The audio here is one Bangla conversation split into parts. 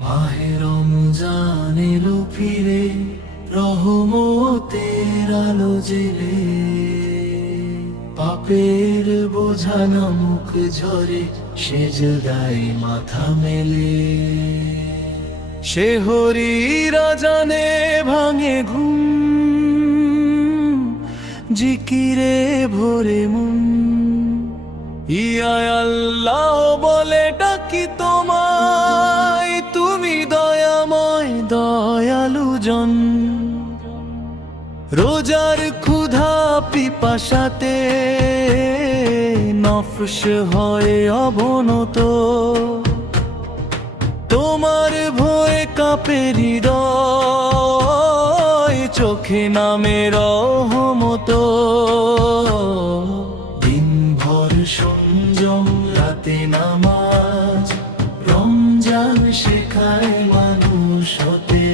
মাহে রমজান এলো ফিরে রহমতের আলো জেলে। পাপের বোঝা মুখ ঝরে, সেজদায় মাথা মেলে। সে হরিরা জানে ভাঙে ঘুম, জিকিরে ভরে মন। ইয়া আল্লাহ বলে ডাকি তোমায়। দয়ালু জন রোজার ক্ষুধা পিপাসাতে নফস হয় অবনত। তোমার ভয়ে কাপে হৃদয়, চোখে নামে রহমত। দিনভর সংযম, রাতে নামাজ, রমজান শেখায় মানুষ হতে।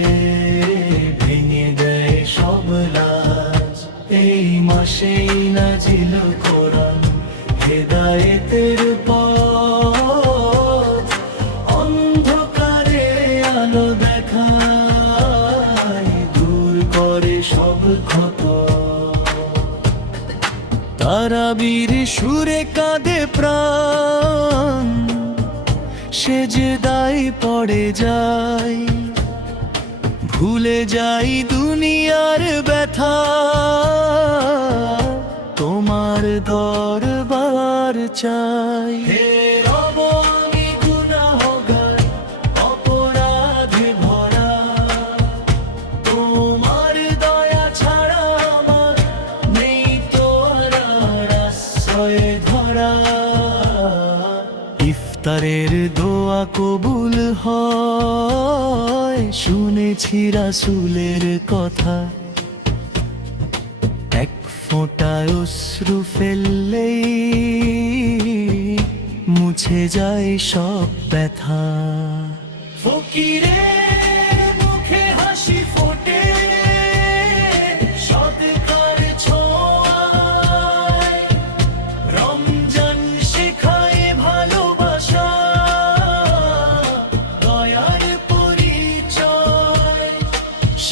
মাসেই নাজিল কোরআন, হেদায়েতের পথ, অন্ধকারে আলো দেখায়, দূর করে সব ক্ষত। তারাবীর সুরে কাঁদে প্রাণ, সে যে দায় পড়ে যায়। ভুলে যাই দুনিয়ার ব্যথা। দরবার চাই। ভরা। তোমার দয়া ছাড়া আমার আশ্রয় ধরা। ইফতারের দোয়া কবুল হয়, শুনেছি রাসুলের কথা। এক ফোঁটা অশ্রু ফেললেই মুছে যায় সব ব্যথা। ফকিরে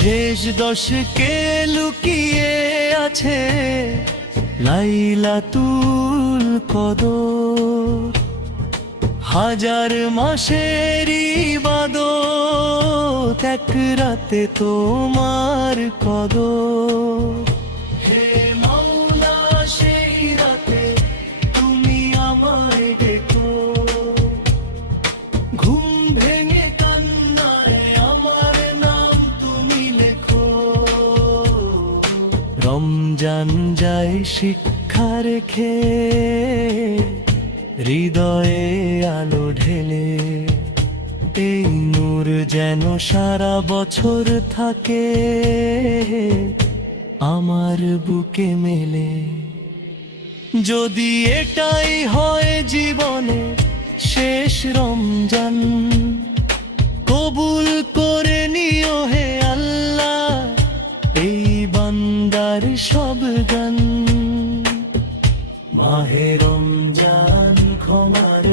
শেষ দশকে লুকিয়ে আছে লাইলাতুল কদর। হাজার মাসের ইবাদত এক রাতে তোমার কদর। হে সেই রাতে তুমি ডেকো। ঘুম ভেঙে রমজান যায় শিক্ষা রেখে, হৃদয়ে আলো ঢেলে। এই নূর যেন সারা বছর থাকে, আমার বুকে মেলে। যদি এটাই হয় জীবনে, শেষ রমজান সব গান মাহে রমজান ক্ষমার